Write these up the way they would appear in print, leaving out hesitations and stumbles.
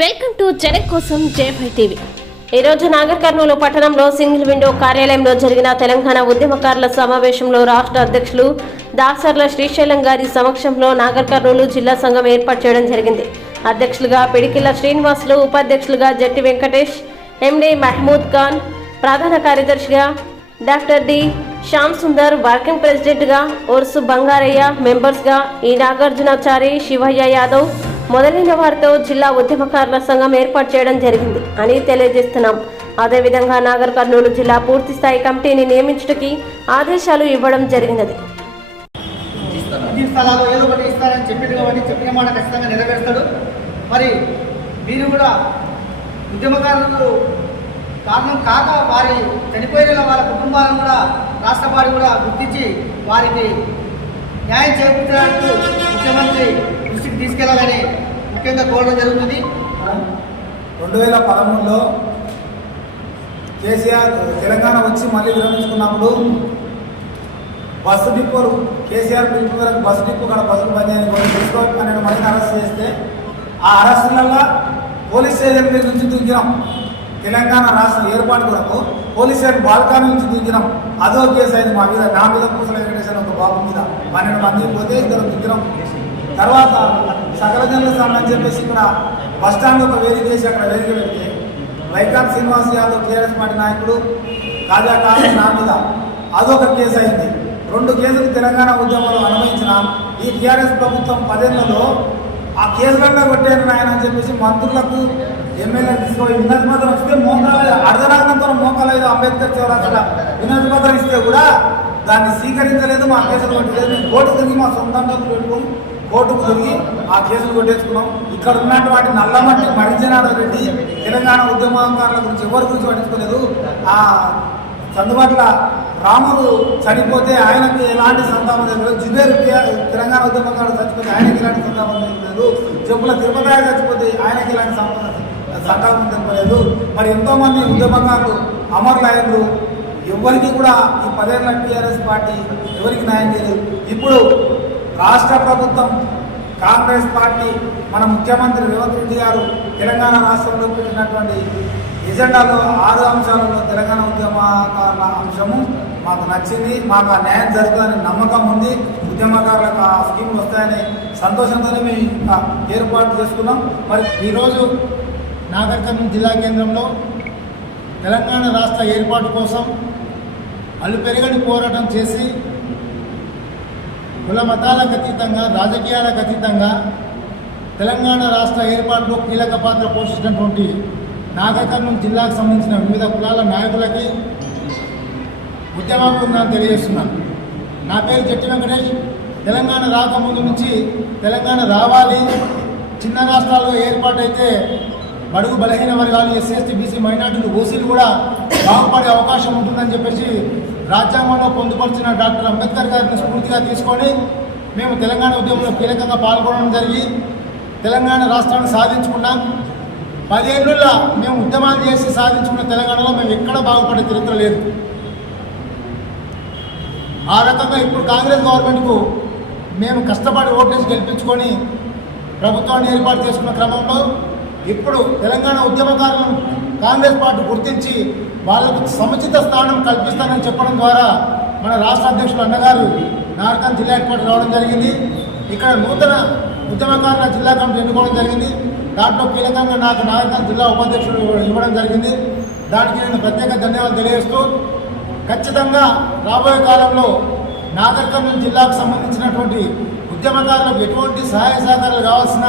Welcome to Janak కోసం జై TV. ఈ రోజు నాగర్ కర్నూలు పట్టణంలో సింగిల్ విండో కార్యాలయంలో జరిగిన తెలంగాణ ఉద్యమకారుల సమావేశంలో రాష్ట్ర అధ్యక్షులు దాసర్ల శ్రీశైలం గారి సమక్షంలో నాగర్ కర్నూలు జిల్లా సంఘం ఏర్పాటు చేయడం జరిగింది. అధ్యక్షులుగా పిడికిల్ల శ్రీనివాసులు, ఉపాధ్యక్షులుగా జట్టి వెంకటేష్, ఎండి మహమూద్ ఖాన్, ప్రధాన కార్యదర్శిగా doctor D Shyam Sundar, working ప్రెసిడెంట్గా ఒర్సు బంగారయ్య, మెంబర్స్గా ఈ నాగార్జునాచారి, శివయ్య యాదవ్ మొదలైన వారితో జిల్లా ఉద్యమకారుల సంఘం ఏర్పాటు చేయడం జరిగింది అని తెలియజేస్తున్నాం. అదేవిధంగా నాగర్ కర్నూలు జిల్లా పూర్తి స్థాయి కమిటీని నియమించడానికి ఆదేశాలు ఇవ్వడం జరిగినది. ఏదో ఒకటి ఇస్తారని చెప్పిన మాట ఖచ్చితంగా నెరవేరుస్తాడు. మరి మీరు కూడా ఉద్యమకారులకు కారణం కాక వారి చనిపోయిన వాళ్ళ కుటుంబాలను కూడా రాష్ట్ర పార్టీ కూడా గుర్తించి వారికి న్యాయం చేకూర్చడానికి ముఖ్యమంత్రి దృష్టికి తీసుకెళ్లాలని ముఖ్యంగా కోరడం జరుగుతుంది. 2013లో కేసీఆర్ తెలంగాణ వచ్చి మళ్ళీ విరమించుకున్నప్పుడు బస్సు డిపోలు కేసీఆర్ పిలుపు మేరకు బస్సు డిపో కాడ బస్సులు బంద్ చేయని తీసుకొని 12 మందిని అరెస్ట్ చేస్తే ఆ అరెస్టులలో పోలీస్ స్టేషన్ మీద నుంచి దూకినాం. తెలంగాణ రాష్ట్ర ఏర్పాటు కొరకు పోలీస్ స్టేషన్ బాల్కానీ నుంచి దూకినాం. అదో కేసు అయింది మా మీద. నా మీద పూసల వెంకటేశ్వర ఒక బాబు మీద 12 మంది పోతే ఇద్దరు దూకినాం. తర్వాత సకల జనుల సమ్మె అని చెప్పేసి ఇక్కడ బస్టాండ్ ఒక వేదిక చేసి అక్కడ వేదిక పెడితే వైకాంత్ శ్రీనివాస్ యాదవ్ టీఆర్ఎస్ పార్టీ నాయకుడు కాజా కాంగ్రెస్ నా మీద అదొక కేసు అయింది. 2 కేసులు తెలంగాణ ఉద్యమంలో అనుభవించిన ఈ టీఆర్ఎస్ ప్రభుత్వం 10 ఏళ్లలో ఆ కేసులన్నా కొట్టారు ఆయన అని చెప్పేసి మంత్రులకు ఎమ్మెల్యే తీసుకొని వినతి పత్రం వస్తే మోకాలు అర్ధరాగంతో మోకాలు అంబేద్కర్ చౌరాసల వినతి పత్రం ఇస్తే కూడా దాన్ని స్వీకరించలేదు. మా కేసులు కొట్టలేదు. మేము కోర్టు తిరిగి మా సొంత డబ్బులు పెట్టుకొని కోర్టుకు తిరిగి ఆ కేసులు కొట్టేసుకున్నాం. ఇక్కడ ఉన్నటువంటి నల్లమట్టి మరిజనాథ రెడ్డి తెలంగాణ ఉద్యమకారుల గురించి ఎవరి గురించి పట్టించుకోలేదు. ఆ చందుబాట్ల రాముడు చనిపోతే ఆయనకు ఎలాంటి సంతాపం లేదు. జుబేరు తెలంగాణ ఉద్యమకారులు చచ్చిపోతే ఆయనకి ఎలాంటి సంతాపం లేదు. చెప్పుల తిరుపతి చచ్చిపోతే ఆయనకి ఎలాంటి సంతాపం తెలియలేదు. మరి ఎంతోమంది ఉద్యమకారులు అమరులయ్యారు. ఎవరికి కూడా ఈ 10 ఏళ్ల టీఆర్ఎస్ పార్టీ ఎవరికి న్యాయం చేయలేదు. ఇప్పుడు రాష్ట్ర ప్రభుత్వం కాంగ్రెస్ పార్టీ మన ముఖ్యమంత్రి రేవంత్ రెడ్డి గారు తెలంగాణ రాష్ట్రంలో పెట్టినటువంటి ఎజెండాలో 6 అంశాలలో తెలంగాణ ఉద్యమకారుల అంశము మాకు నచ్చింది. మాకు ఆ న్యాయం జరుగుతుందని నమ్మకం ఉంది. ఉద్యమకారులకు ఆ స్కీములు వస్తాయని సంతోషంతోనే మేము ఇంకా ఏర్పాటు చేసుకున్నాం. మరి ఈరోజు నాగర్ కర్నూలు జిల్లా కేంద్రంలో తెలంగాణ రాష్ట్ర ఏర్పాటు కోసం అలుపెరగని పోరాటం చేసి కుల మతాలకు అతీతంగా, రాజకీయాలకు అతీతంగా తెలంగాణ రాష్ట్ర ఏర్పాటులో కీలక పాత్ర పోషించినటువంటి నాగర్ కర్నూలు జిల్లాకు సంబంధించిన వివిధ కులాల నాయకులకి ఉద్యమ బృందాన్ని తెలియజేస్తున్నాను. నా పేరు జట్టి వెంకటేష్. తెలంగాణ రాకముందు నుంచి తెలంగాణ రావాలి, చిన్న రాష్ట్రాల్లో ఏర్పాటైతే బడుగు బలహీన వర్గాలు, ఎస్సీ ఎస్టీ బీసీ మైనార్టీలు, ఓసీలు కూడా బాగుపడే అవకాశం ఉంటుందని చెప్పేసి రాజ్యాంగంలో పొందుపరిచిన డాక్టర్ అంబేద్కర్ గారిని స్ఫూర్తిగా తీసుకొని మేము తెలంగాణ ఉద్యమంలో కీలకంగా పాల్గొనడం జరిగి తెలంగాణ రాష్ట్రాన్ని సాధించుకున్నాం. 10 ఏళ్ళుల్లో మేము ఉద్యమాలు చేసి సాధించుకున్న తెలంగాణలో మేము ఎక్కడ బాగుపడే చరిత్ర లేదు. ఆ రకంగా ఇప్పుడు కాంగ్రెస్ గవర్నమెంట్కు మేము కష్టపడి ఓటేసి గెలిపించుకొని ప్రభుత్వాన్ని ఏర్పాటు చేసుకున్న క్రమంలో ఇప్పుడు తెలంగాణ ఉద్యమకారులను కాంగ్రెస్ పార్టీ గుర్తించి వాళ్ళకు సముచిత స్థానం కల్పిస్తానని చెప్పడం ద్వారా మన రాష్ట్ర అధ్యక్షులు అన్నగారు నాగర్ జిల్లా ఏర్పాటు రావడం జరిగింది. ఇక్కడ నూతన ఉద్యమకారుల జిల్లా కమిటీ ఎన్నుకోవడం జరిగింది. దాంట్లో కీలకంగా నాకు నాగర్ జిల్లా ఉపాధ్యక్షులు ఇవ్వడం జరిగింది. దానికి నేను ప్రత్యేక ధన్యవాదాలు తెలియజేస్తూ ఖచ్చితంగా రాబోయే కాలంలో నాగర్ కర్నూలు జిల్లాకు సంబంధించినటువంటి ఉద్యమకారులకు ఎటువంటి సహాయ సహకారాలు కావాల్సిన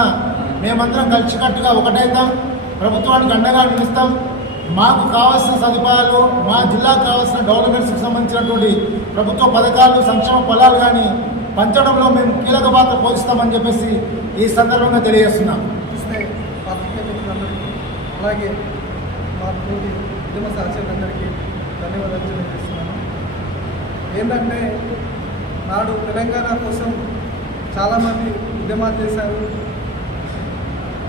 మేమందరం కలిసికట్టుగా ఒకటైతాం. ప్రభుత్వానికి అండగా నిలుస్తాం. మాకు కావాల్సిన సదుపాయాలు, మా జిల్లాకు కావాల్సిన డెవలప్మెంట్స్కి సంబంధించినటువంటి ప్రభుత్వ పథకాలు, సంక్షేమ ఫలాలు కానీ పంచడంలో మేము కీలక పాత్ర పోషిస్తామని చెప్పేసి ఈ సందర్భంగా తెలియజేస్తున్నాం. అలాగే మా తోటి ఉద్యమ సహచరులందరికీ ధన్యవాదాలు తెలియజేస్తున్నాను. ఏంటంటే నాడు తెలంగాణ కోసం చాలామంది ఉద్యమాలు చేశారు.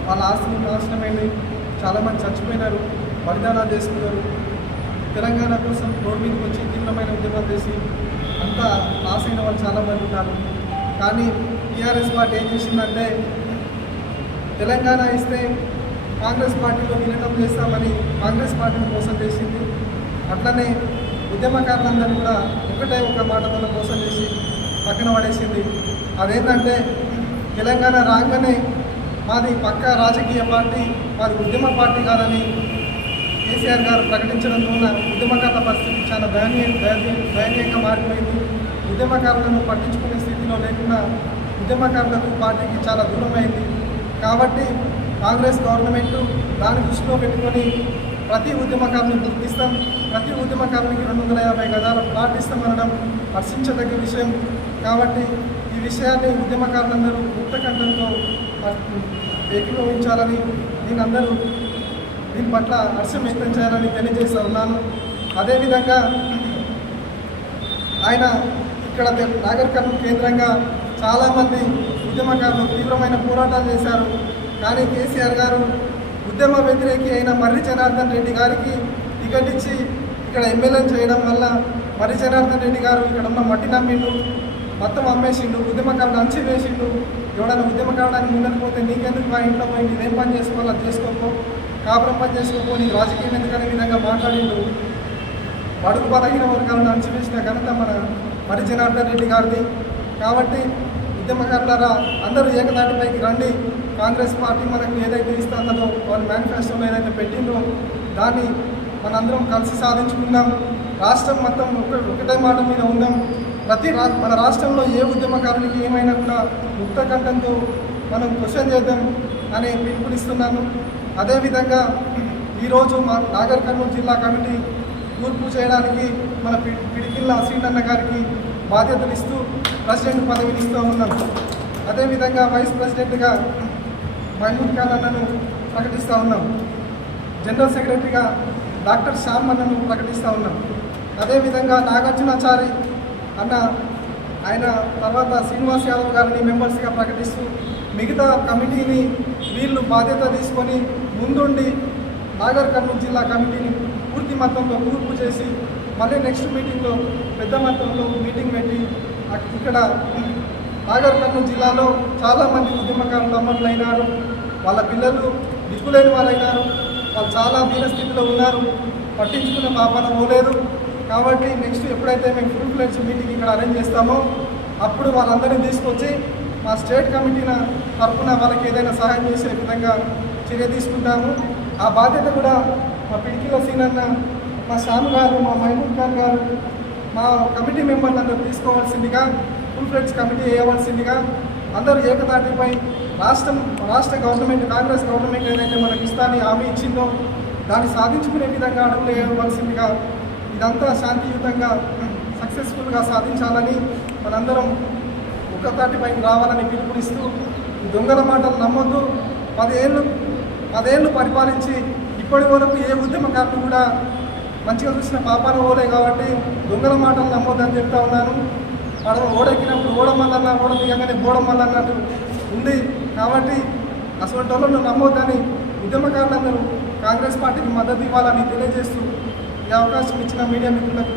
వాళ్ళ ఆస్తులు నాశనమైనవి, చాలామంది చచ్చిపోయినారు, బలిదానాలు చేసుకున్నారు. తెలంగాణ కోసం రోడ్డు మీదకి వచ్చి తీవ్రమైన ఉద్యమాలు చేసి అంతా లాస్ అయిన వాళ్ళు చాలామంది ఉన్నారు. కానీ టీఆర్ఎస్ పార్టీ ఏం చేసిందంటే తెలంగాణ ఇస్తే కాంగ్రెస్ పార్టీలో విలీనం చేస్తామని కాంగ్రెస్ పార్టీని మోసం చేసింది. అట్లనే ఉద్యమకారులందరినీ కూడా ఒకటే ఒక మాట వల్ల మోసం చేసి పక్కన పడేసింది. అదేంటంటే తెలంగాణ రాగానే మాది పక్క రాజకీయ పార్టీ, మాది ఉద్యమ పార్టీ కాదని కేసీఆర్ గారు ప్రకటించడంతో ఉద్యమకారుల పరిస్థితి చాలా దయనీయంగా మారిపోయింది. ఉద్యమకారులను పట్టించుకునే స్థితిలో లేకుండా ఉద్యమకారులకు పార్టీకి చాలా దూరమైంది. కాబట్టి కాంగ్రెస్ గవర్నమెంట్ దాన్ని దృష్టిలో పెట్టుకొని ప్రతి ఉద్యమకారుని గుర్తిస్తాం, ప్రతి ఉద్యమకారునికి 250 గజాల ప్లాట్ ఇస్తామనడం హర్షించదగ్గ విషయం. కాబట్టి ఈ విషయాన్ని ఉద్యమకారులందరూ ముక్తకంఠంతో ఏకీభవించాలని, దీనందరూ దీని పట్ల హర్షం వ్యక్తం చేయాలని తెలియజేస్తూ ఉన్నాను. అదేవిధంగా ఆయన ఇక్కడ నాగర్ కర్నూలు కేంద్రంగా చాలామంది ఉద్యమకారులు తీవ్రమైన పోరాటాలు చేశారు. కానీ కేసీఆర్ గారు ఉద్యమ వ్యతిరేకి అయిన మర్రి జనార్దన్ రెడ్డి గారికి టికెట్ ఇచ్చి ఇక్కడ ఎమ్మెల్యే చేయడం వల్ల మర్రి జనార్దన్ రెడ్డి గారు ఇక్కడ ఉన్న మట్టి నమ్మిండు, మొత్తం అమ్మేసిండు, ఉద్యమకారుడు అంచి వేసిండు. ఎవడన్నా ఉద్యమకారుడానికి ముందకపోతే నీకెందుకు మా ఇంట్లో పోయి నీదేం పని చేసుకోవాలో అది చేసుకోపో, కాపురం పని చేసుకోపో, నీకు రాజకీయం ఎందుకనే విధంగా మాట్లాడిండు. బడుగు బలహీన వర్గాలను అంచివేసిన ఘనత మన మర్రి జనార్దన్ రెడ్డి గారిది. కాబట్టి ఉద్యమకారులారా అందరూ ఏకదాటిపైకి రండి. కాంగ్రెస్ పార్టీ మనకు ఏదైతే ఇస్తుందో వాళ్ళ మేనిఫెస్టోలో ఏదైతే పెట్టిందో దాన్ని మనందరం కలిసి సాధించుకుందాం. రాష్ట్రం మొత్తం ఒకటే మాట మీద ఉందాం. మన రాష్ట్రంలో ఏ ఉద్యమకారునికి ఏమైనా కూడా ముక్త కంఠంతో మనం క్వశ్చన్ చేద్దాం అని పిలుపునిస్తున్నాను. అదేవిధంగా ఈరోజు మా నాగర్ కర్నూలు జిల్లా కమిటీ కూర్పు చేయడానికి మన పిడికిళ్ళ అసీనన్న గారికి బాధ్యతలు ఇస్తూ ప్రెసిడెంట్ పదవిని ఇస్తూ ఉన్నాం. అదేవిధంగా వైస్ ప్రెసిడెంట్గా మహమూద్ ఖాన్ అన్నను ప్రకటిస్తూ ఉన్నాం. జనరల్ సెక్రటరీగా డాక్టర్ శ్యామ్ అన్నను ప్రకటిస్తూ ఉన్నాం. అదేవిధంగా నాగార్జునాచారి అన్న ఆయన తర్వాత శ్రీనివాస్ యాదవ్ గారిని మెంబర్స్గా ప్రకటిస్తూ మిగతా కమిటీని వీళ్ళు బాధ్యత తీసుకొని ముందుండి నాగర్ కర్నూలు జిల్లా కమిటీని పూర్తి మొత్తంలో కూర్పు చేసి మళ్ళీ నెక్స్ట్ మీటింగ్లో పెద్ద మొత్తంలో మీటింగ్ పెట్టి ఇక్కడ నాగర్ కర్నూలు జిల్లాలో చాలామంది ఉద్యమకారులు అమరులైనారు. వాళ్ళ పిల్లలు దిక్కులేని వారైనారు. వాళ్ళు చాలా దీనస్థితిలో ఉన్నారు. పట్టించుకున్న పాపన పోలేదు. కాబట్టి నెక్స్ట్ ఎప్పుడైతే మేము ఫుల్ ఫ్లెడ్జ్ మీటింగ్ ఇక్కడ అరేంజ్ చేస్తామో అప్పుడు వాళ్ళందరినీ తీసుకొచ్చి మా స్టేట్ కమిటీన తరఫున వాళ్ళకి ఏదైనా సహాయం చేసే విధంగా చర్య తీసుకుంటాము. ఆ బాధ్యత కూడా మా పిడికిల సీనన్న, మా శ్యామ్ గారు, మా మహమూద్ ఖాన్ గారు, మా కమిటీ మెంబర్లందరూ తీసుకోవాల్సిందిగా, ఫుల్ ఫ్లెడ్జ్ కమిటీ వేయవలసిందిగా అందరూ ఏకతాటిపై రాష్ట్ర గవర్నమెంట్, కాంగ్రెస్ గవర్నమెంట్ ఏదైతే మనకి ఇస్తాని హామీ ఇచ్చిందో దాన్ని సాధించుకునే విధంగా అడుగులు వేయవలసిందిగా, ఇదంతా శాంతియుతంగా సక్సెస్ఫుల్గా సాధించాలని మనందరం ఒక్కతాటిపైకి రావాలని పిలుపునిస్తూ ఈ దొంగల మాటలు నమ్మొద్దు. 10 ఏళ్ళు పరిపాలించి ఇప్పటి వరకు ఏ ఉద్యమకారులు కూడా మంచిగా చూసిన పాపాన ఓలే కాబట్టి దొంగల మాటలు నమ్మొద్దని చెప్తా ఉన్నాను. ఓడెక్కినప్పుడు ఓడమల్లన్నా, ఓడ దిగగానే బోడమల్ల అన్నట్టు ఉంది. కాబట్టి అసలు వాళ్ళను నమ్మొద్దని ఉద్యమకారులందరూ కాంగ్రెస్ పార్టీకి మద్దతు ఇవ్వాలని తెలియజేస్తూ ఈ అవకాశం ఇచ్చిన మీడియా మిత్రులకు